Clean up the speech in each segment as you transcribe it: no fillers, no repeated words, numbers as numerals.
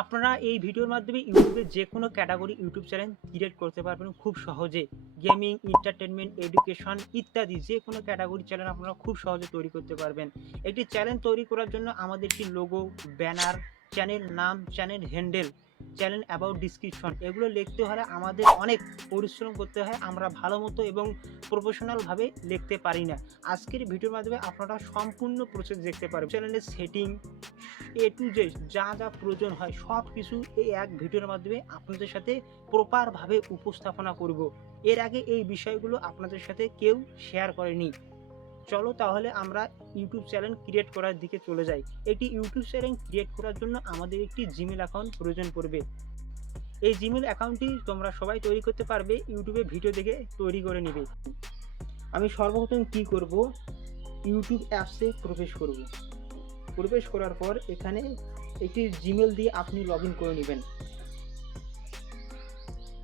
আপনারা এই ভিডিওর মাধ্যমে ইউটিউবে যে কোনো ক্যাটাগরি ইউটিউব চ্যানেল ক্রিয়েট করতে পারবেন খুব সহজে। গেমিং, এন্টারটেনমেন্ট, এডুকেশন ইত্যাদি যে কোনো ক্যাটাগরি চ্যানেল আপনারা খুব সহজে তৈরি করতে পারবেন। একটি চ্যানেল তৈরি করার জন্য আমাদের একটি লোগো, ব্যানার, চ্যানেল নাম, channel handle, channel about, description এগুলো লিখতে হলে আমাদের অনেক পরিশ্রম করতে হয়। আমরা ভালো মতো এবং প্রফেশনালভাবে লিখতে পারি না। আজকের ভিডিওর মাধ্যমে আপনারা সম্পূর্ণ প্রসেস দেখতে পারবেন। চ্যানেলের সেটিং এ টু জেড যা যা প্রয়োজন হয় সব কিছু এই এক ভিডিওর মাধ্যমে আপনাদের সাথে প্রপারভাবে উপস্থাপনা করব। এর আগে এই বিষয়গুলো আপনাদের সাথে কেউ শেয়ার করেনি। চলো তাহলে আমরা ইউটিউব চ্যানেল ক্রিয়েট করার দিকে চলে যাই। একটি ইউটিউব চ্যানেল ক্রিয়েট করার জন্য আমাদের একটি জিমেল অ্যাকাউন্ট প্রয়োজন পড়বে। এই জিমেল অ্যাকাউন্টটি তোমরা সবাই তৈরি করতে পারবে, ইউটিউবে ভিডিও দেখে তৈরি করে নেবে। আমি সর্বপ্রথম কি করব, ইউটিউব অ্যাপসে প্রবেশ করার পর এখানে একটি জিমেল দিয়ে আপনি লগ ইন করে নেবেন।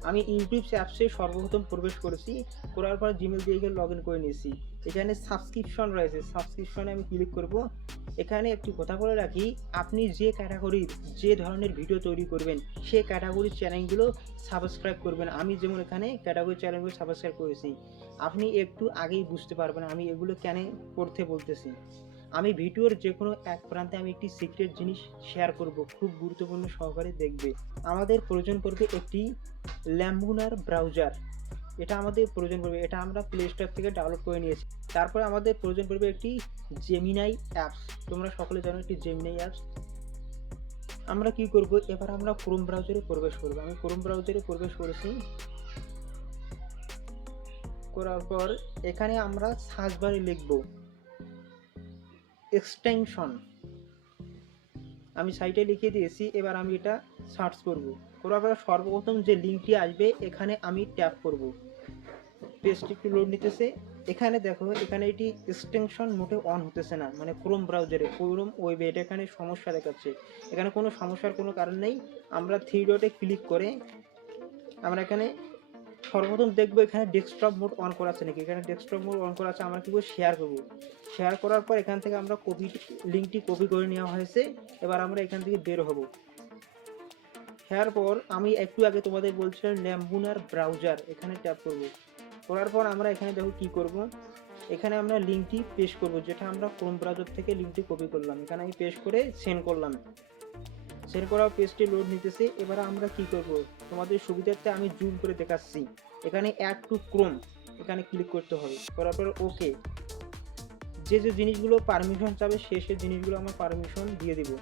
আমি ইউটিউব অ্যাপসে সর্বপ্রথম প্রবেশ করেছি, করার পর জিমেল দিয়ে লগ ইন করে নিয়েছি। এখানে সাবস্ক্রিপশন রয়েছে, সাবস্ক্রিপশনে আমি ক্লিক করব। এখানে একটি কথা বলে রাখি, আপনি যে ক্যাটাগরির যে ধরনের ভিডিও তৈরি করবেন সে ক্যাটাগরির চ্যানেলগুলো সাবস্ক্রাইব করবেন। আমি যেমন এখানে ক্যাটাগরি চ্যানেলগুলো সাবস্ক্রাইব করেছি। আপনি একটু আগেই বুঝতে পারবেন আমি এগুলো কেন করতে বলতেছি। আমি ভিডিওর যে কোনো এক প্রান্তে আমি একটি সিক্রেট জিনিস শেয়ার করব, খুব গুরুত্বপূর্ণ সহকারে দেখবে। আমাদের প্রয়োজন পড়বে একটি ল্যাম্বুনার ব্রাউজার, এটা আমাদের প্রয়োজন পড়বে। এটা আমরা প্লে স্টোর থেকে ডাউনলোড করে নিয়েছি। তারপরে আমাদের প্রয়োজন পড়বে একটি জেমিনাই অ্যাপস। তোমরা সকলে জানো একটি জেমিনাই অ্যাপস। আমরা কি করব, এবার আমরা ক্রোম ব্রাউজারে প্রবেশ করব। আমি ক্রোম ব্রাউজারে প্রবেশ করেছি। করার পর এখানে আমরা সার্চ বারে লিখব এক্সটেনশন। আমি সাইটে লিখে দিয়েছি। এবার আমি এটা সার্চ করব। করার পর সর্বপ্রথম যে লিঙ্কটি আসবে এখানে আমি ট্যাপ করব। পেজটি একটু লোড নিতেছে। এখানে দেখো, এখানে এটি এক্সটেনশন মোটে অন হতেছে না, মানে ক্রোম ব্রাউজারে, ক্রোম ওয়েবে এটা এখানে সমস্যা দেখাচ্ছে। এখানে কোনো সমস্যার কোনো কারণ নেই। আমরা থ্রি ডটে ক্লিক করে আমরা এখানে সর্বপ্রথম দেখবো এখানে ডেস্কটপ মোড অন করা আছে নাকি। এখানে ডেস্কটপ মোড অন করা আছে, আমরা কি করবো, শেয়ার করব। শেয়ার করার পর এখান থেকে আমরা লিঙ্কটি কপি করে নেওয়া হয়েছে। এবার আমরা এখান থেকে বের হব। হওয়ার পর আমি একটু আগে তোমাদের বলছিলাম ল্যাম্বুনার ব্রাউজার, এখানে ট্যাপ করব। করার পর আমরা এখানে দেখো কি করব, এখানে আমরা লিঙ্কটি পেস্ট করব, যেটা আমরা ক্রোম ব্রাউজার থেকে লিঙ্কটি কপি করলাম। এখানে আমি পেস্ট করে সেন্ড করলাম। সেন্ড করা পেজটি লোড নিতেছে। এবার আমরা কি করব, তোমাদের সুবিধার্থে আমি জুম করে দেখাচ্ছি। এখানে অ্যাড টু ক্রোম এখানে ক্লিক করতে হবে। করার পর ওকে, যে যে জিনিসগুলো পারমিশন চাবে সে জিনিসগুলো আমরা পারমিশন দিয়ে দিব।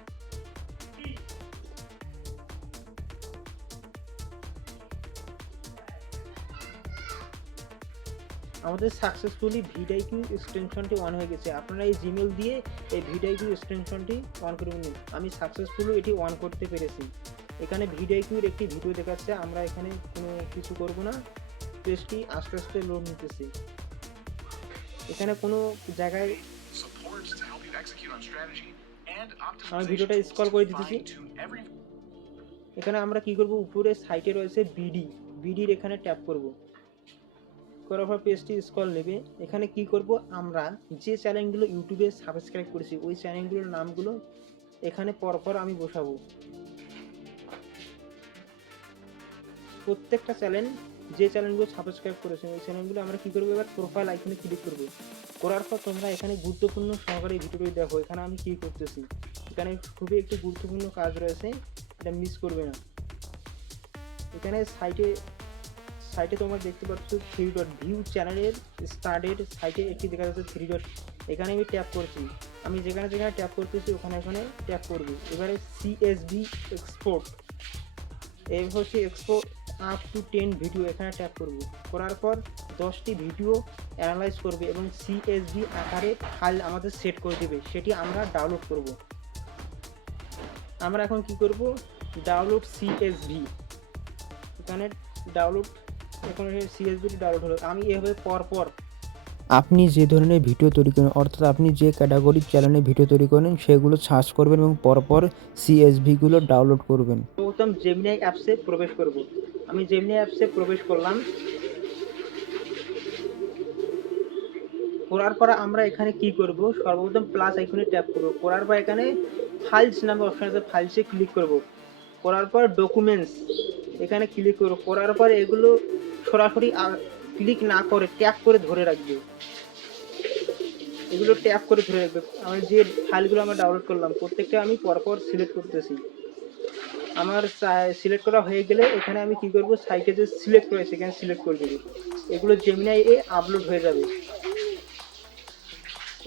আমাদের সাকসেসফুলি ভিডিআইকিউ এক্সটেনশনটি অন হয়ে গেছে। আপনারা এই জিমেল দিয়ে এই ভিডিআইকিউ এক্সটেনশনটি অন করে নিন। আমি সাকসেসফুলি এটি অন করতে পেরেছি। এখানে ভিডিআইকিউর একটি ভিডিও দেখাচ্ছে। আমরা এখানে কোনো কিছু করব না, পেজটি আস্তে আস্তে লোড নিতেছি। এখানে কোনো জায়গায় আমি ভিডিওটা স্ক্রল করে দিতেছি। এখানে আমরা কি করব, উপরে সাইটে রয়েছে বিডির এখানে ট্যাপ করব। করার পর পেজটি স্ক্রল নেবে। এখানে কি করব, আমরা যে চ্যানেলগুলো ইউটিউবে সাবস্ক্রাইব করেছি ওই চ্যানেলগুলোর নামগুলো এখানে পরপর আমি বসাবো। প্রত্যেকটা চ্যানেল, যে চ্যানেলগুলো সাবস্ক্রাইব করেছে ওই চ্যানেলগুলো আমরা কি করব, এবার প্রোফাইল আইকনে ক্লিক করব। করার পর তোমরা এখানে গুরুত্বপূর্ণ সহকারে ভিডিওটি দেখো। এখানে আমি কি করতেছি, এখানে খুবই একটি গুরুত্বপূর্ণ কাজ রয়েছে, এটা মিস করবে না। এখানে সাইটে তোমরা দেখতে পাচ্ছ থ্রি ডট, ভিউ চ্যানেলের স্টার্টেড সাইটে একটি দেখা যাচ্ছে থ্রি ডট। এখানে আমি ট্যাপ করছি। আমি যেখানে যেখানে ট্যাপ করতেছি ওখানে ট্যাপ করবো। এবারে সিএসভি এক্সপোর্ট, এই হচ্ছে এক্সপোর্ট আপ টু 10 ভিডিও, এখানে ট্যাপ করব। করার পর 10টি ভিডিও অ্যানালাইজ করবে এবং সিএসভি আকারে ফাইল আমাদের সেট করে দেবে, সেটি আমরা ডাউনলোড করব। আমরা এখন কি করব, ডাউনলোড সিএসভি, এখানে ডাউনলোড, এখন সিএসভি ডাউনলোড হলো। আমি এভাবে পরপর আপনি যে ধরনের ভিডিও তৈরি করেন, অর্থাৎ আপনি যে ক্যাটাগরির চ্যানেলে ভিডিও তৈরি করেন সেগুলো সার্চ করবেন এবং পরপর সিএসভিগুলো ডাউনলোড করবেন। প্রথম জেমিনাই অ্যাপসে প্রবেশ করব। আমি জেমিনাই অ্যাপসে প্রবেশ করলাম। করার পর আমরা এখানে কি করব, সর্বপ্রথম প্লাস আইকনে ট্যাপ করব। করার পর এখানে ফাইলস নামে অপশন আছে, ফাইলসে ক্লিক করব। করার পর ডকুমেন্টস এখানে ক্লিক করো, করার পর এগুলো সরাসরি ক্লিক না করে ট্যাপ করে ধরে রাখবে, এগুলো ট্যাপ করে ধরে রাখবে। আমি যে ফাইলগুলো আমরা ডাউনলোড করলাম প্রত্যেকটা আমি পরপর সিলেক্ট করতেছি। আমার সিলেক্ট করা হয়ে গেলে এখানে আমি কি করব, সাইটে যে সিলেক্ট রয়েছে এখানে সিলেক্ট করে দেবো, এগুলো জেমিনাই এ আপলোড হয়ে যাবে।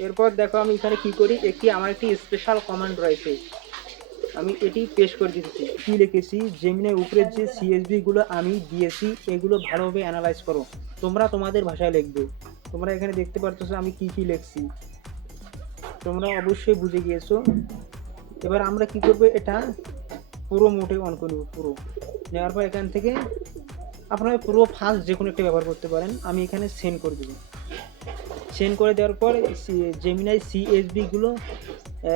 এরপর দেখো আমি এখানে কি করি, আমার একটি স্পেশাল কমান্ড রয়েছে, আমি এটি পেস্ট করে দিচ্ছি। কি লিখেছি, জেমিনাই উপরের যে সিএসভি গুলো আমি দিয়েছি এগুলো ভালোভাবে অ্যানালাইজ করো। তোমরা তোমাদের ভাষায় লিখবে। তোমরা এখানে দেখতে পারতেছো আমি কি কি লিখছি, তোমরা অবশ্যই বুঝে গিয়েছো। এবার আমরা কি করব, এটা পুরো মোটে অন করব। পুরো নেওয়ার পর এখান থেকে আপনারা পুরো ফার্স্ট যে কোনো একটা ব্যবহার করতে পারেন। আমি এখানে সেন্ড করে দেব। সেন্ড করে দেওয়ার পর জেমিনাই সিএসভি গুলো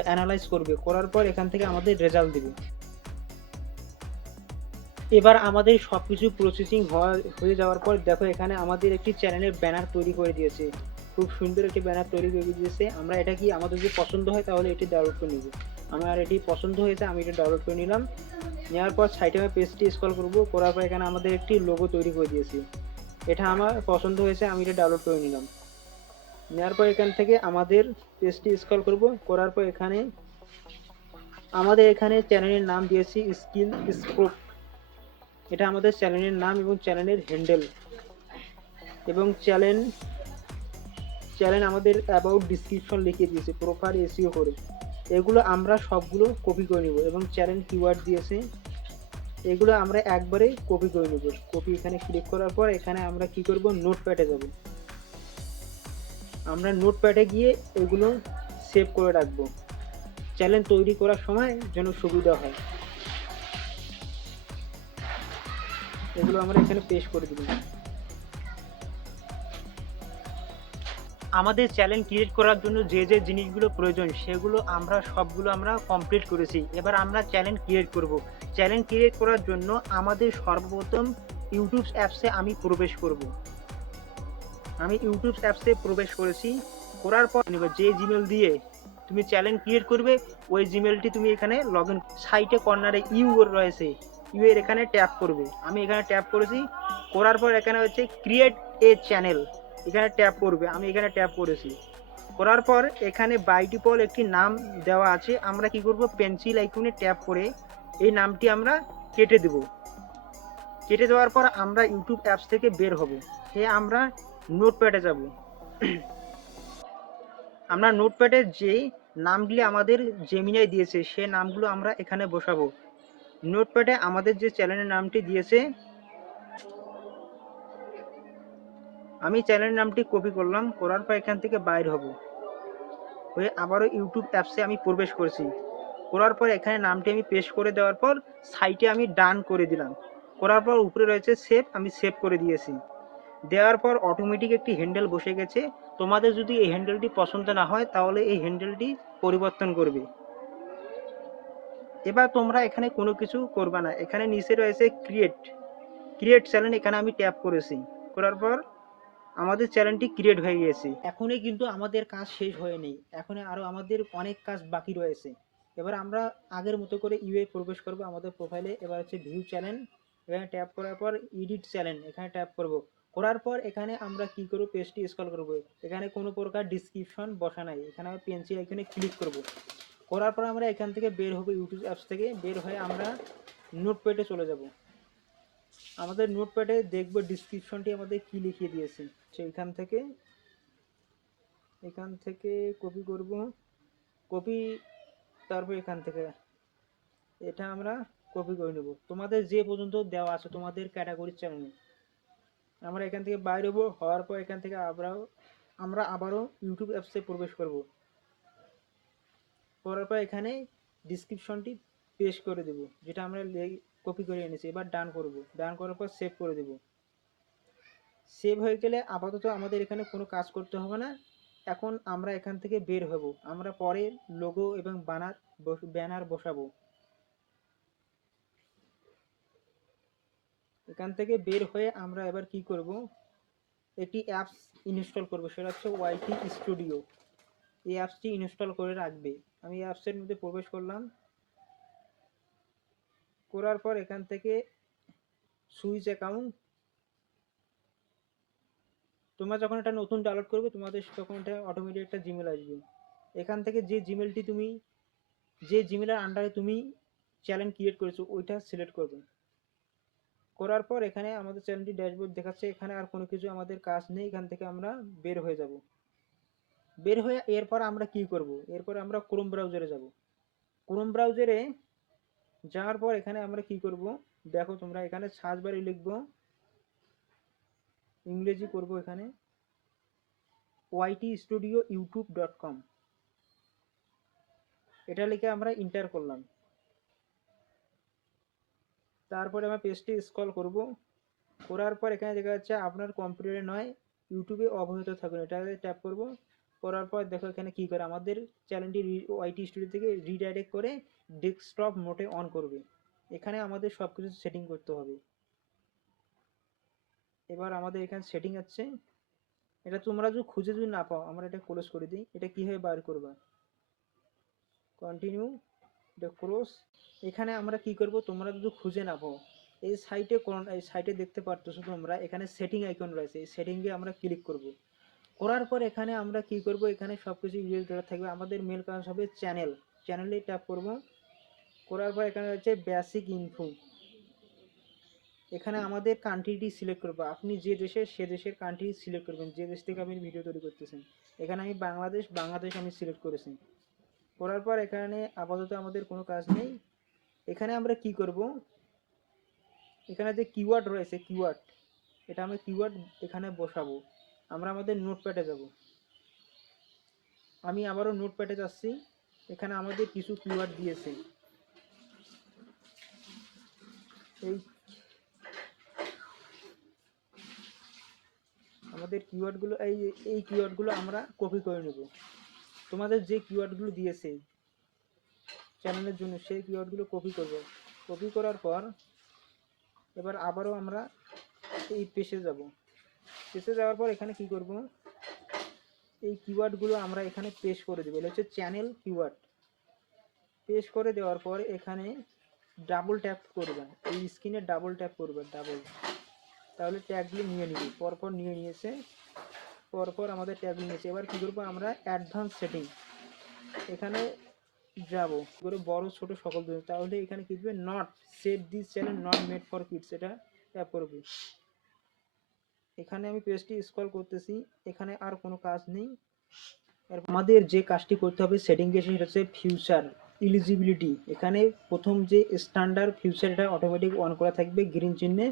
অ্যানালাইজ করবে, করার পর এখান থেকে আমাদের রেজাল্ট দেবে। এবার আমাদের সব কিছু প্রসেসিং হয়ে যাওয়ার পর দেখো এখানে আমাদের একটি চ্যানেলের ব্যানার তৈরি করে দিয়েছে, খুব সুন্দর একটি ব্যানার তৈরি করে দিয়েছে। আমরা এটা কি আমাদের যদি পছন্দ হয় তাহলে এটি ডাউনলোড করে নেব। আমার এটি পছন্দ হয়েছে, আমি এটা ডাউনলোড করে নিলাম। নেওয়ার পর সাইটে আমি পেজটি স্ক্রল করবো, করার পর এখানে আমাদের একটি লোগো তৈরি করে দিয়েছি, এটা আমার পছন্দ হয়েছে, আমি এটা ডাউনলোড করে নিলাম। নেওয়ার পর এখান থেকে আমাদের পেজটি স্ক্রল করব, করার পর এখানে আমাদের এখানে চ্যানেলের নাম দিয়েছি স্কিল স্কোপ, এটা আমাদের চ্যানেলের নাম এবং চ্যানেলের হ্যান্ডেল, এবং চ্যানেল আমাদের অ্যাবাউট ডিসক্রিপশন লিখে দিয়েছে প্রপার এসইও করে। এগুলো আমরা সবগুলো কপি করে নেব, এবং চ্যানেল কিওয়ার্ড দিয়েছে এগুলো আমরা একবারে কপি করে নেব। কপি এখানে ক্লিক করার পর এখানে আমরা কি করব, নোটপ্যাডে যাব। আমরা নোটপ্যাডে গিয়ে এগুলো সেভ করে রাখবো, চ্যানেল তৈরি করার সময় যেন সুবিধা হয়। এগুলো আমরা এখানে পেস্ট করে দেব। আমাদের চ্যানেল ক্রিয়েট করার জন্য যে যে জিনিসগুলো প্রয়োজন সেগুলো সবগুলো আমরা কমপ্লিট করেছি। এবার আমরা চ্যানেল ক্রিয়েট করব। চ্যানেল ক্রিয়েট করার জন্য আমাদের সর্বপ্রথম ইউটিউব অ্যাপসে আমি প্রবেশ করব। আমি ইউটিউব অ্যাপসে প্রবেশ করেছি, করার পর যে জিমেল দিয়ে তুমি চ্যানেল ক্রিয়েট করবে ওই জিমেলটি তুমি এখানে লগ ইন, সাইটে কর্নারে ইউ রয়েছে, ইউ এর এখানে ট্যাপ করবে। আমি এখানে ট্যাপ করেছি, করার পর এখানে হচ্ছে ক্রিয়েট এ চ্যানেল, এখানে ট্যাপ করবে। আমি এখানে ট্যাপ করেছি, করার পর এখানে বাই ডিফল্ট একটি নাম দেওয়া আছে। আমরা কি করব, পেন্সিল আইকনে ট্যাপ করে এই নামটি আমরা কেটে দেব। কেটে দেওয়ার পর আমরা ইউটিউব অ্যাপস থেকে বের হব, আমরা নোটপ্যাডে যাব। আমরা নোটপ্যাডে যে নামগুলি আমাদের জেমিনাই দিয়েছে সে নামগুলো আমরা এখানে বসাবো। নোটপ্যাডে আমাদের যে চ্যানেলের নামটি দিয়েছে আমি চ্যানেলের নামটি কপি করলাম, করার পর এখান থেকে বাইর হব, হয়ে আবারও ইউটিউব অ্যাপসে আমি প্রবেশ করেছি। করার পর এখানে নামটি আমি পেস্ট করে দেওয়ার পর সাইটে আমি ডান করে দিলাম। করার পর উপরে রয়েছে সেভ, আমি সেভ করে দিয়েছি। দেওয়ার পর অটোমেটিক একটি হ্যান্ডেল বসে গেছে। তোমাদের যদি এই হ্যান্ডেলটি পছন্দ না হয় তাহলে এই হ্যান্ডেলটি পরিবর্তন করবে। এবার তোমরা এখানে কোনো কিছু করবা না, এখানে নিচে রয়েছে ক্রিয়েট চ্যানেল, এখানে আমি ট্যাপ করেছি। করার পর আমাদের চ্যানেলটি ক্রিয়েট হয়ে গিয়েছে। এখনই কিন্তু আমাদের কাজ শেষ হয়নি, এখন আরও আমাদের অনেক কাজ বাকি রয়েছে। এবার আমরা আগের মতো করে ইউএ প্রবেশ করব আমাদের প্রোফাইলে। এবার হচ্ছে ভিউ চ্যানেল, এখানে ট্যাপ করার পর এডিট চ্যানেল এখানে ট্যাপ করব। করার পর এখানে আমরা কি করব, পেজটি স্ক্রল করব, এখানে কোনো প্রকার ডিসক্রিপশন বসা নাই, এখানে আমি পেন্সিল এখানে ক্লিক করব। করার পর আমরা এখান থেকে বের হব, ইউটিউব অ্যাপস থেকে বের হয়ে আমরা নোটপ্যাডে চলে যাব। আমাদের নোটপ্যাডে দেখব ডিসক্রিপশনটি আমাদের কি লিখিয়ে দিয়েছে, এখান থেকে কপি করব, কপি, তারপর এখান থেকে এটা আমরা কপি করে নেব। তোমাদের যে পর্যন্ত দেওয়া আছে তোমাদের ক্যাটাগরির চ্যানেলে আমরা এখান থেকে বাইরে হবো, হওয়ার পর এখান থেকে আমরা আবারও ইউটিউব অ্যাপসে প্রবেশ করব। করার পর এখানে ডিসক্রিপশনটি পেস্ট করে দেব যেটা আমরা কপি করে এনেছি। এবার ডান করব, ডান করার পর সেভ করে দেব। সেভ হয়ে গেলে আপাতত আমাদের এখানে কোনো কাজ করতে হবে না। এখন আমরা এখান থেকে বের হব, আমরা পরে লোগো এবং ব্যানার বসাবো। এখান থেকে বের হয়ে আমরা এবার কি করব, একটি অ্যাপস ইনস্টল করব, সেটা হচ্ছে ওয়াইটি স্টুডিও। এই অ্যাপসটি ইনস্টল করে রাখবে। আমি অ্যাপসের মধ্যে প্রবেশ করলাম, করার পর এখান থেকে সুইচ অ্যাকাউন্ট, তোমরা যখন এটা নতুন ডাউনলোড করবে তোমাদের তখন এটা অটোমেটিক একটা জিমেল আসবে। এখান থেকে যে জিমেলটি তুমি, যে জিমেলের আন্ডারে তুমি চ্যানেল ক্রিয়েট করেছো ওইটা সিলেক্ট করবে। করার পর এখানে আমাদের চ্যানেলটি ড্যাশবোর্ড দেখাচ্ছে, এখানে আর কোনো কিছু আমাদের কাজ নেই, এখান থেকে আমরা বের হয়ে যাব। বের হয়ে এরপর আমরা কি করব, এরপর আমরা ক্রোম ব্রাউজারে যাব। ক্রোম ব্রাউজারে যাওয়ার পর এখানে আমরা কি করব, দেখো তোমরা এখানে সার্চ বারে লিখবো, ইংরেজি করব এখানে ytstudioyoutube.com, এটা লিখে আমরা এন্টার করলাম। তারপরে আমরা পেজটি স্ক্রল করব, করার পর এখানে দেখা যাচ্ছে আপনার কম্পিউটারে নয় ইউটিউবে অবহিত থাকুন, এটাতে ট্যাপ করব। করার পর দেখো এখানে কি করে আমাদের চ্যানেলটি ওয়াইটি স্টুডিও থেকে রিডাইরেক্ট করে ডেস্কটপ মোডে অন করবে। এখানে আমাদের সব কিছু সেটিং করতে হবে। এবার আমাদের এখানে সেটিং আছে, এটা তোমরা যদি খুঁজে যদি না পাও, আমরা এটা ক্লোজ করে দিই। এটা কীভাবে বার করবা, কন্টিনিউ, এটা ক্লোজ। এখানে আমরা কি করব, তোমরা যদি খুঁজে না পাও, এই সাইটে এই সাইটে দেখতে পারতেছো তোমরা এখানে সেটিং আইকন রয়েছে, এই সেটিংয়ে আমরা ক্লিক করব। করার পর এখানে আমরা কি করব, এখানে সব কিছু ইউজ করা থাকবে। আমাদের মেল কাজ হবে চ্যানেল, চ্যানেলে ট্যাপ করব। করার পর এখানে হচ্ছে বেসিক ইনফো, এখানে আমাদের কান্ট্রিটি সিলেক্ট করবো। আপনি যে দেশের সে দেশের কান্ট্রি সিলেক্ট করবেন, যে দেশ থেকে আপনি ভিডিও তৈরি করতেছেন। এখানে আমি বাংলাদেশ আমি সিলেক্ট করেছি। করার পর এখানে আপাতত আমাদের কোনো কাজ নেই। এখানে আমরা কি করব, এখানে যে কিওয়ার্ড রয়েছে কিওয়ার্ড, এটা আমি কিওয়ার্ড এখানে বসাবো। আমরা আমাদের নোটপ্যাডে যাব, আমি আবারও নোটপ্যাডে যাচ্ছি। এখানে আমাদের কিছু কিওয়ার্ড দিয়েছে, এই আমাদের কিওয়ার্ডগুলো, এই কিওয়ার্ডগুলো আমরা কপি করে নেব। তোমাদের যে কিওয়ার্ডগুলো দিয়েছে চ্যানেলের জন্য সেই কিওয়ার্ডগুলো কপি করব। কপি করার পর এবার আবারও আমরা এই পেজে যাব। পেজে যাওয়ার পর এখানে কি করব, এই কিওয়ার্ডগুলো আমরা এখানে পেস্ট করে দেবো। এটা হচ্ছে চ্যানেল কিওয়ার্ড। পেস্ট করে দেওয়ার পর এখানে ডাবল ট্যাপ করবে, এই স্ক্রিনে ডাবল ট্যাপ করবে, ডাবল, তাহলে ট্যাগগুলো নিয়ে নিবি। পরপর নিয়ে নিয়েছে, পরপর আমাদের ট্যাগগুলো নিয়েছে। এবার কী করবো, আমরা অ্যাডভান্স সেটিং এখানে যাব, করে বড় ছোট সকল দেবে। তাহলে এখানে কি দেবে, not save this channel not made for kids, এটা ট্যাপ করবে। এখানে আমি পেজটি স্ক্রল করতেছি, এখানে আর কোনো কাজ নেই। আমাদের যে কাজটি করতে হবে সেটিং এসে, সেটা হচ্ছে ফিউচার এলিজিবিলিটি। এখানে প্রথম যে স্ট্যান্ডার্ড ফিউচার, এটা অটোমেটিক অন করা থাকবে গ্রিন চিহ্নে,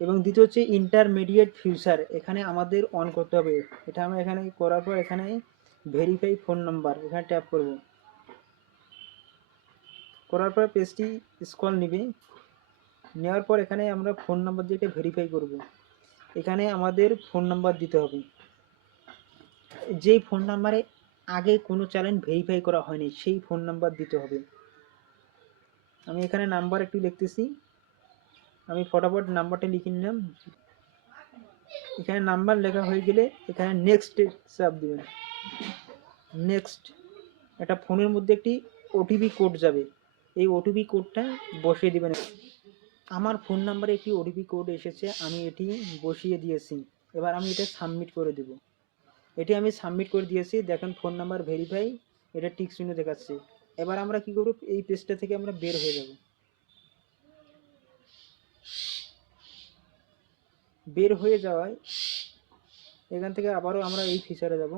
এবং দ্বিতীয় হচ্ছে ইন্টারমিডিয়েট ফিউচার, এখানে আমাদের অন করতে হবে। এটা আমরা এখানে করার পর এখানে ভেরিফাই ফোন নাম্বার, এখানে ট্যাপ করব। করার পর পেজটি স্ক্রল নেবে, নেওয়ার পর এখানে আমরা ফোন নাম্বার দিয়ে এটা ভেরিফাই করব। এখানে আমাদের ফোন নাম্বার দিতে হবে, যেই ফোন নাম্বারে আগে কোনো চ্যানেল ভেরিফাই করা হয়নি সেই ফোন নাম্বার দিতে হবে। আমি এখানে নাম্বার একটু লিখতেছি, আমি ফটাফট নাম্বারটা লিখে নিলাম। এখানে নাম্বার লেখা হয়ে গেলে এখানে নেক্সট চাপ দেবেন। নেক্সট, এটা ফোনের মধ্যে একটি ওটিপি কোড যাবে, এই ওটিপি কোডটা বসিয়ে দেবেন। আমার ফোন নাম্বারে একটি ওটিপি কোড এসেছে, আমি এটি বসিয়ে দিয়েছি। এবার আমি এটা সাবমিট করে দেব। এটি আমি সাবমিট করে দিয়েছি, দেখেন ফোন নাম্বার ভেরিফাই, এটা টিক চিহ্ন দেখাচ্ছে। এবার আমরা কি করব, এই পেজটা থেকে আমরা বের হয়ে যাব। বের হয়ে যাওয়ায় এখান থেকে আবারও আমরা এই ফিচারে যাব।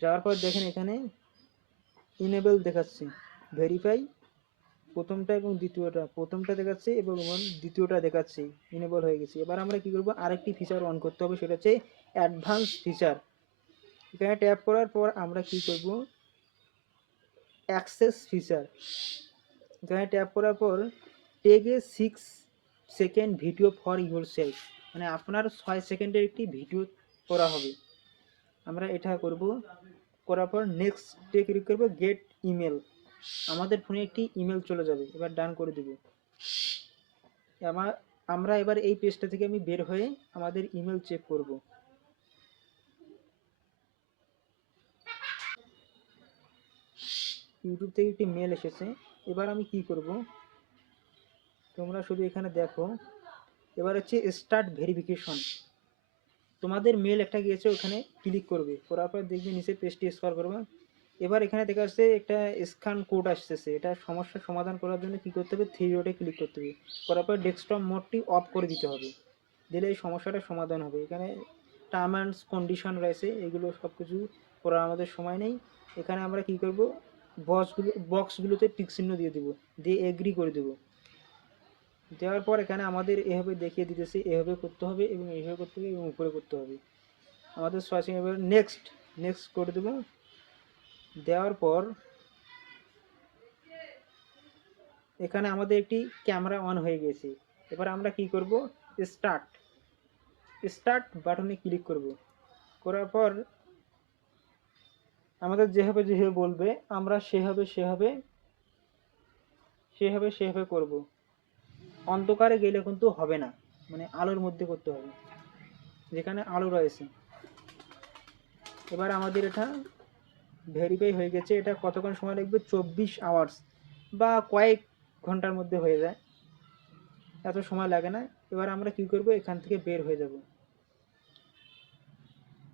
যাওয়ার পর দেখেন এখানে ইনেবল দেখাচ্ছে, ভেরিফাই প্রথমটা এবং দ্বিতীয়টা, প্রথমটা দেখাচ্ছে এবং দ্বিতীয়টা দেখাচ্ছে ইনেবল হয়ে গেছে। এবার আমরা কি করব, আরেকটি ফিচার অন করতে হবে, সেটা হচ্ছে অ্যাডভান্স ফিচার। এখানে ট্যাপ করার পর আমরা কি করব, অ্যাক্সেস ফিচার, এখানে ট্যাপ করার পর take a 6 second video for yourself, মানে আপনার 6 সেকেন্ডের একটি ভিডিও করা হবে, আমরা এটা করব। করার পর নেক্সটে ক্লিক করব, গেট ইমেল, আমাদের ফোনে একটি ইমেল চলে যাবে। এবার ডান করে দেব। আমরা এবার এই পেজটা থেকে আমি বের হয়ে আমাদের ইমেল চেক করব। ইউটিউব থেকে একটি মেল এসেছে। এবার আমি কি করব, তোমরা শুধু এখানে দেখো। এবার হচ্ছে স্টার্ট ভেরিফিকেশন, তোমাদের মেল একটা গিয়েছে, ওখানে ক্লিক করবে, করার পর দেখবে নিচে পেজটি স্ক্রল করবে। এবার এখানে দেখা যাচ্ছে একটা স্ক্যান কোড আসতেছে, এটা সমস্যার সমাধান করার জন্য কি করতে হবে, থ্রি ডটে ক্লিক করতে হবে, করার পর ডেস্কটপ মোডটি অফ করে দিতে হবে, দিলে এই সমস্যাটার সমাধান হবে। এখানে টার্ম অ্যান্ড কন্ডিশন রয়েছে, এগুলো সব কিছু করার আমাদের সময় নেই। এখানে আমরা কি করব, বক্সগুলোতে টিক চিহ্ন দিয়ে দেবো, দিয়ে এগ্রি করে দেবো। দেওয়ার পর এখানে আমাদের এভাবে দেখিয়ে দিতেছে, এভাবে করতে হবে এবং এইভাবে করতে হবে এবং উপরে করতে হবে আমাদের সোয়াচিং। এবার নেক্সট নেক্সট করে দেবো। দেওয়ার পর এখানে আমাদের একটি ক্যামেরা অন হয়ে গেছে। এবার আমরা কি করব, স্টার্ট স্টার্ট বাটনে ক্লিক করব, করার পর আমাদের যেভাবে যেভাবে বলবে আমরা সেভাবে সেভাবে সেভাবে সেভাবে করব। অন্ধকারে গেলে কিন্তু হবে না, মানে আলোর মধ্যে করতে হবে, যেখানে আলো রয়েছে। এবার আমাদের এটা ভেরিফাই হয়ে গেছে। এটা কতক্ষণ সময় লাগবে, 24 আওয়ার্স বা কয়েক ঘন্টার মধ্যে হয়ে যায়, এত সময় লাগে না। এবার আমরা কি করব, এখান থেকে বের হয়ে যাব।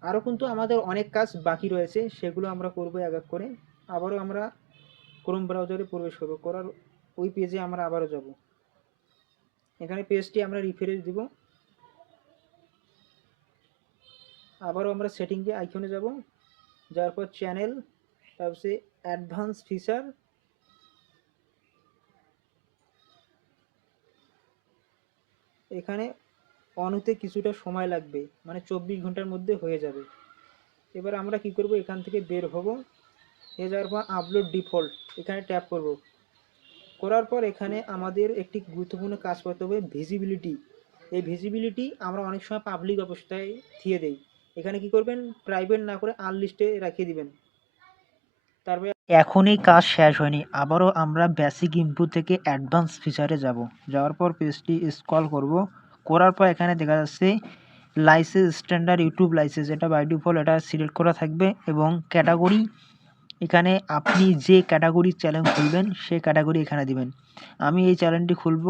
আরও কিন্তু আমাদের অনেক কাজ বাকি রয়েছে, সেগুলো আমরা করব এক এক করে। আবারও আমরা ক্রোম ব্রাউজারে প্রবেশ করব, করার ওই পেজে আমরা আবারও যাব। এখানে পেজটি আমরা রিফ্রেশ দিব, আবারও আমরা সেটিংয়ে আইকনে যাব, যাওয়ার পর চ্যানেল, তারপরে অ্যাডভান্স ফিচার, এখানে অন হতে কিছুটা সময় লাগবে, মানে 24 ঘন্টার মধ্যে হয়ে যাবে। এবার আমরা কি করব, এখান থেকে বের হব, হয়ে যাওয়ার পর আপলোড ডিফল্ট এখানে ট্যাপ করব। করার পর এখানে আমাদের একটি গুরুত্বপূর্ণ কাজ করতে হবে, ভিজিবিলিটি। এই ভিজিবিলিটি আমরা অনেক সময় পাবলিক অবস্থায় দিয়ে দেই, এখানে কি করবেন, প্রাইভেট না করে আনলিস্টে রেখে দিবেন। তারপরে এখন এই কাজ শেষ হয়নি, আবারও আমরা বেসিক ইনপুট থেকে অ্যাডভান্স ফিচারে যাব। যাওয়ার পর পেজটি স্ক্রল করব, করার পর এখানে দেখা যাচ্ছে লাইসেন্স স্ট্যান্ডার্ড ইউটিউব লাইসেন্স, এটা বাই ডিফল্ট এটা সিলেক্ট করা থাকবে। এবং ক্যাটাগরি, এখানে আপনি যে ক্যাটাগরির চ্যানেল খুলবেন সেই ক্যাটাগরি এখানে দিবেন। আমি এই চ্যানেলটি খুলব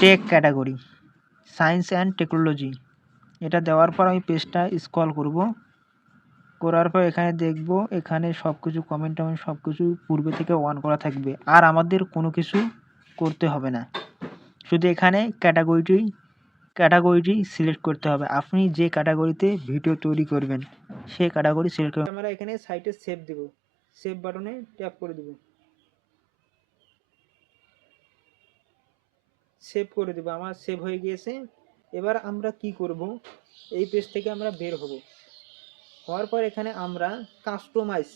tech category, science and technology. এটা দেওয়ার পর আমি পেজটা স্ক্রল করব, করার পর এখানে দেখব এখানে সব কিছু কমেন্ট টমেন্ট সব কিছু পূর্বে থেকে অন করা থাকবে, আর আমাদের কোনো কিছু করতে হবে না, শুধু এখানে ক্যাটাগরিটি সিলেক্ট করতে হবে। আপনি যে ক্যাটাগরিতে ভিডিও তৈরি করবেন সেই ক্যাটাগরি সিলেক্ট করবেন। আমরা এখানে সাইটে সেভ দেব, সেভ বাটনে ট্যাপ করে দেব, সেভ করে দেব, আমার সেভ হয়ে গিয়েছে। এবার আমরা কি করব, এই পেজ থেকে আমরা বের হব, হওয়ার পর এখানে আমরা কাস্টমাইজ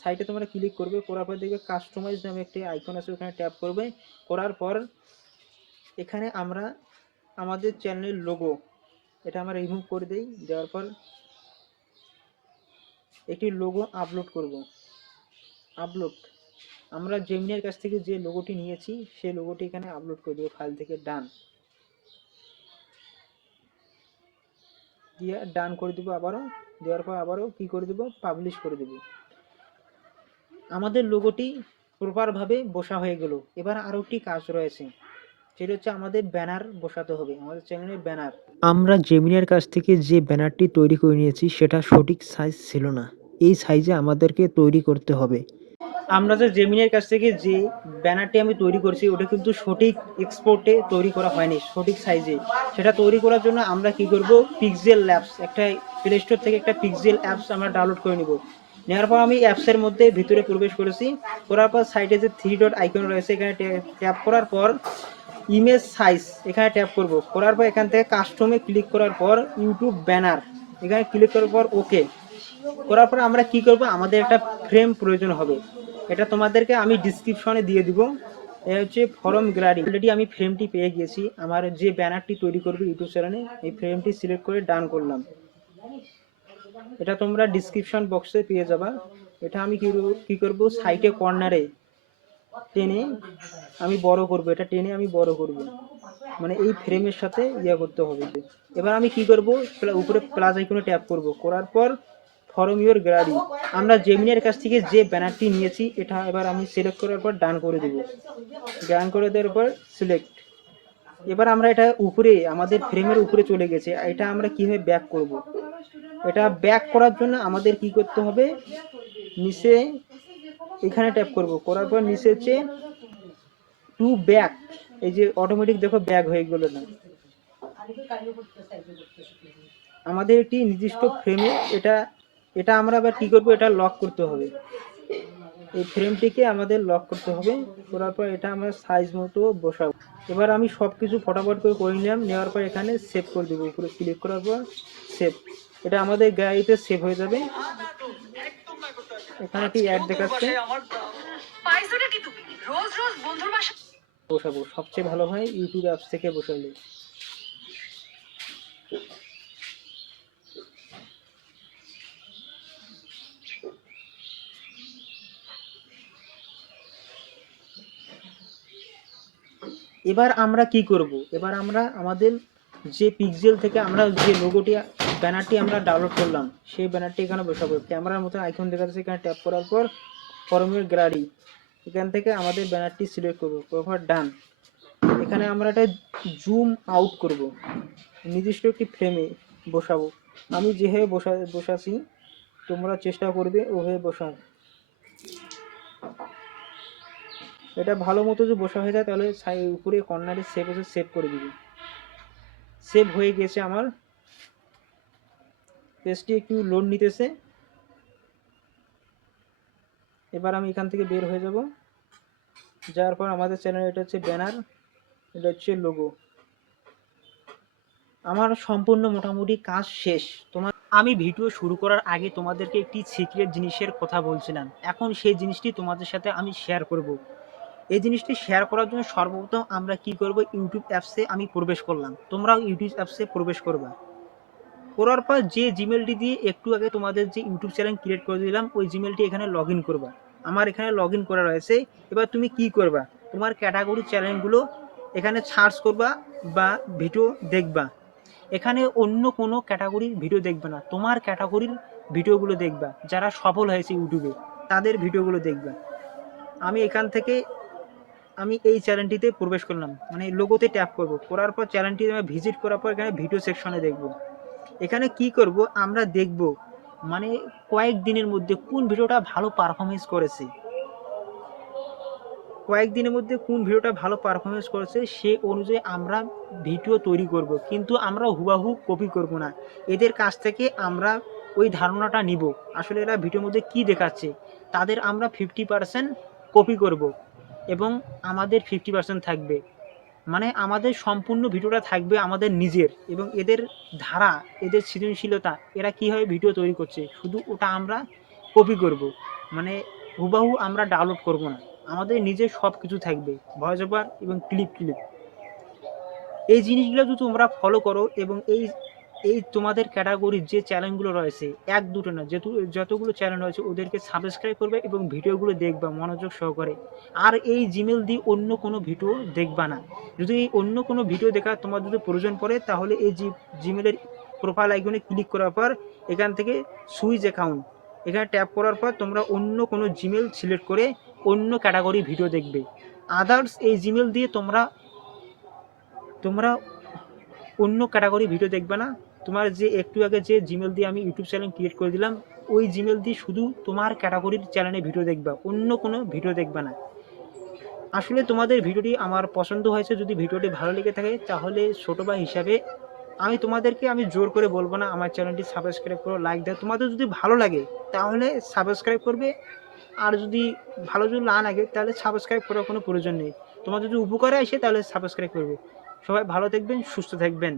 সাইটে তোমরা ক্লিক করবে, করার পর দেখবে কাস্টমাইজ নামে একটি আইকন আছে, ওখানে ট্যাপ করবে। করার পর এখানে আমরা আমাদের চ্যানেলের লোগো এটা আমরা রিমুভ করে দেই, দেওয়ার পর একটি লোগো আপলোড করব। আপলোড, আমরা জেমিনির কাছ থেকে যে লোগোটি নিয়েছি সেই লোগোটি এখানে আপলোড করে দেবো ফাইল থেকে, ডান দিয়ে ডান করে দেবো আবারও। দেওয়ার পর আবারও কি করে দেবো, পাবলিশ করে দেবো। আমাদের লোগোটি প্রপারভাবে বসা হয়ে গেল। এবার আরও একটি কাজ রয়েছে, সেটা হচ্ছে আমাদের ব্যানার বসাতে হবে, আমাদের চ্যানেলের ব্যানার। আমরা জেমিনির কাছ থেকে যে ব্যানারটি তৈরি করে নিয়েছি সেটা সঠিক সাইজ ছিল না, এই সাইজে আমাদেরকে তৈরি করতে হবে। আমরা যে জেমিনির কাছ থেকে যে ব্যানারটি আমি তৈরি করছি ওটা কিন্তু সঠিক এক্সপোর্টে তৈরি করা হয়নি, সঠিক সাইজে। সেটা তৈরি করার জন্য আমরা কি করব, পিক্সেল ল্যাবস, একটা প্লে স্টোর থেকে একটা পিক্সেল অ্যাপস আমরা ডাউনলোড করে নিব। নেওয়ার পর আমি অ্যাপসের মধ্যে ভিতরে প্রবেশ করেছি, করার পর সাইডে যে থ্রি ডট আইকন রয়েছে এখানে ট্যাপ করার পর ইমেজ সাইজ এখানে ট্যাপ করব, করার পর এখান থেকে কাস্টমে ক্লিক করার পর ইউটিউব ব্যানার এখানে ক্লিক করার পর ওকে করার পর আমরা কি করব, আমাদের একটা ফ্রেম প্রয়োজন হবে, এটা তোমাদেরকে আমি ডিসক্রিপশনে দিয়ে দিব। এটা হচ্ছে ফরম গ্যালারি, অলরেডি আমি ফ্রেমটি পেয়ে গিয়েছি, আমার যে ব্যানারটি তৈরি করবে ইউটিউব চ্যানেলে এই ফ্রেমটি সিলেক্ট করে ডান করলাম। এটা তোমরা ডিসক্রিপশন বক্সে পেয়ে যাবা। এটা আমি কি করব, সাইটে কর্নারে টেনে আমি বড় করব, এটা টেনে আমি বড় করব, মানে এই ফ্রেমের সাথে ইয়ে করতে হবে। এবার আমি কি করব, উপরে প্লাস আইকনে ট্যাপ করব, করার পর ফরম ইউর গ্যালারি, আমরা জেমিনির কাছ থেকে যে ব্যানারটি নিয়েছি এটা এবার আমি সিলেক্ট করার পর ডান করে দেব, ডান করে দেওয়ার পর সিলেক্ট, এবার আমরা এটা উপরে আমাদের ফ্রেমের উপরে চলে গেছে, এটা আমরা কিভাবে ব্যাক করব? এটা ব্যাক করার জন্য আমাদের কি করতে হবে, নিচে এখানে ট্যাপ করব, করার পর নিচে হচ্ছে টু ব্যাক, এই যে অটোমেটিক দেখো ব্যাক হয়ে গেল না। আমাদের একটি নির্দিষ্ট ফ্রেমে এটা এটা আমরা আবার কি করব, এটা লক করতে হবে, এই ফ্রেমটিকে আমাদের লক করতে হবে। করার পর এটা আমরা সাইজ মতো বসাবো। এবার আমি সব কিছু ফটাফট করে নিলাম, নেওয়ার পর এখানে সেভ করে দেবো, উপরে ক্লিক করার পর সেভ, এটা আমাদের গ্যালারিতে সেভ হয়ে যাবে। এখানে একটি অ্যাড দেখাচ্ছে, বসাবো সবচেয়ে ভালো হয় ইউটিউব অ্যাপস থেকে বসালে। এবার আমরা কি করব, এবার আমরা আমাদের যে পিক্সেল থেকে আমরা যে লোগোটি ব্যানারটি আমরা ডাউনলোড করলাম সেই ব্যানারটি এখানে বসাবো। ক্যামেরার মতো আইকন দেখা যাচ্ছে, এখানে ট্যাপ করার পর ফরমের গ্যালারি, এখান থেকে আমাদের ব্যানারটি সিলেক্ট করবো, তারপর ডান। এখানে আমরা এটা জুম আউট করব, নির্দিষ্ট একটি ফ্রেমে বসাবো। আমি যেভাবে বসাছি তোমরা চেষ্টা করবে ওভাবে বসান। এটা ভালো মতো যদি বসা হয়ে যায় তাহলে উপরে কর্নারে সেভ আছে, সেভ করে দিবি। সেভ হয়ে গেছে আমার, পেজটি একটু লোড নিতেছে। এবার আমি এখান থেকে বের হয়ে যাব, যাওয়ার পর আমাদের চ্যানেল, এটা হচ্ছে ব্যানার, এটা হচ্ছে লোগো। আমার সম্পূর্ণ মোটামুটি কাজ শেষ। আমি ভিডিও শুরু করার আগে তোমাদেরকে একটি সিক্রেট জিনিসের কথা বলছিলাম, এখন সেই জিনিসটি তোমাদের সাথে আমি শেয়ার করব। এই জিনিসটি শেয়ার করার জন্য সর্বপ্রথম আমরা কি করব, ইউটিউব অ্যাপসে আমি প্রবেশ করলাম, তোমরাও ইউটিউব অ্যাপসে প্রবেশ করবা। করার পর যে জিমেলটি দিয়ে একটু আগে তোমাদের যে ইউটিউব চ্যানেল ক্রিয়েট করে দিলাম ওই জিমেলটি এখানে লগ ইন করবা। আমার এখানে লগ ইন করা রয়েছে। এবার তুমি কি করবা, তোমার ক্যাটাগরি চ্যানেলগুলো এখানে সার্চ করবা বা ভিডিও দেখবা। এখানে অন্য কোনো ক্যাটাগরির ভিডিও দেখবে না, তোমার ক্যাটাগরির ভিডিওগুলো দেখবা, যারা সফল হয়েছে ইউটিউবে তাদের ভিডিওগুলো দেখবা। আমি এখান থেকে আমি এই চ্যানেলটিতে প্রবেশ করলাম, মানে লোগোতে ট্যাপ করব, করার পর চ্যানেলটি ভিজিট করার পর এখানে ভিডিও সেকশনে দেখব। এখানে কি করব, আমরা দেখব মানে কয়েকদিনের মধ্যে কোন ভিডিওটা ভালো পারফরমেন্স করেছে, কয়েকদিনের মধ্যে কোন ভিডিওটা ভালো পারফরমেন্স করেছে সেই অনুযায়ী আমরা ভিডিও তৈরি করব, কিন্তু আমরা হুবাহু কপি করব না। এদের কাছ থেকে আমরা ওই ধারণাটা নিব, আসলে এরা ভিডিওর মধ্যে কি দেখাচ্ছে, তাদের আমরা 50% কপি করব এবং আমাদের 50% থাকবে, মানে আমাদের সম্পূর্ণ ভিডিওটা থাকবে আমাদের নিজের, এবং এদের ধারা, এদের সৃজনশীলতা, এরা কীভাবে ভিডিও তৈরি করছে শুধু ওটা আমরা কপি করব, মানে হুবাহু আমরা ডাউনলোড করব না। আমাদের নিজের সব কিছু থাকবে, ভয়েস ওভার এবং ক্লিপ। এই জিনিসগুলো যদি তোমরা ফলো করো এবং এই এই তোমাদের ক্যাটাগরির যে চ্যানেলগুলো রয়েছে, এক দুটো না, যতগুলো চ্যানেল রয়েছে ওদেরকে সাবস্ক্রাইব করবে এবং ভিডিওগুলো দেখবা মনোযোগ সহকারে। আর এই জিমেল দিয়ে অন্য কোনো ভিডিও দেখবা না। যদি এই অন্য কোনো ভিডিও দেখার তোমার যদি প্রয়োজন পড়ে তাহলে এই জিমেলের প্রোফাইল আইকনে ক্লিক করার পর এখান থেকে সুইচ অ্যাকাউন্ট এখানে ট্যাপ করার পর তোমরা অন্য কোনো জিমেল সিলেক্ট করে অন্য ক্যাটাগরি ভিডিও দেখবে। আদার্স এই জিমেল দিয়ে তোমরা অন্য ক্যাটাগরি ভিডিও দেখবে না। তোমার যে একটু আগে যে জিমেল দিয়ে আমি ইউটিউব চ্যানেল ক্রিয়েট করে দিলাম ওই জিমেল দিয়ে শুধু তোমার ক্যাটাগরির চ্যানেলে ভিডিও দেখবা, অন্য কোনো ভিডিও দেখবা না। আসলে তোমাদের ভিডিওটি আমার পছন্দ হয়েছে, যদি ভিডিওটি ভালো লেগে থাকে তাহলে ছোটো ভাই হিসাবে আমি তোমাদেরকে আমি জোর করে বলবো না আমার চ্যানেলটি সাবস্ক্রাইব করো, লাইক দাও। তোমাদের যদি ভালো লাগে তাহলে সাবস্ক্রাইব করবে, আর যদি ভালো যদি না লাগে তাহলে সাবস্ক্রাইব করার কোনো প্রয়োজন নেই। তোমার যদি উপকারে আসে তাহলে সাবস্ক্রাইব করবে। সবাই ভালো থাকবেন, সুস্থ থাকবেন।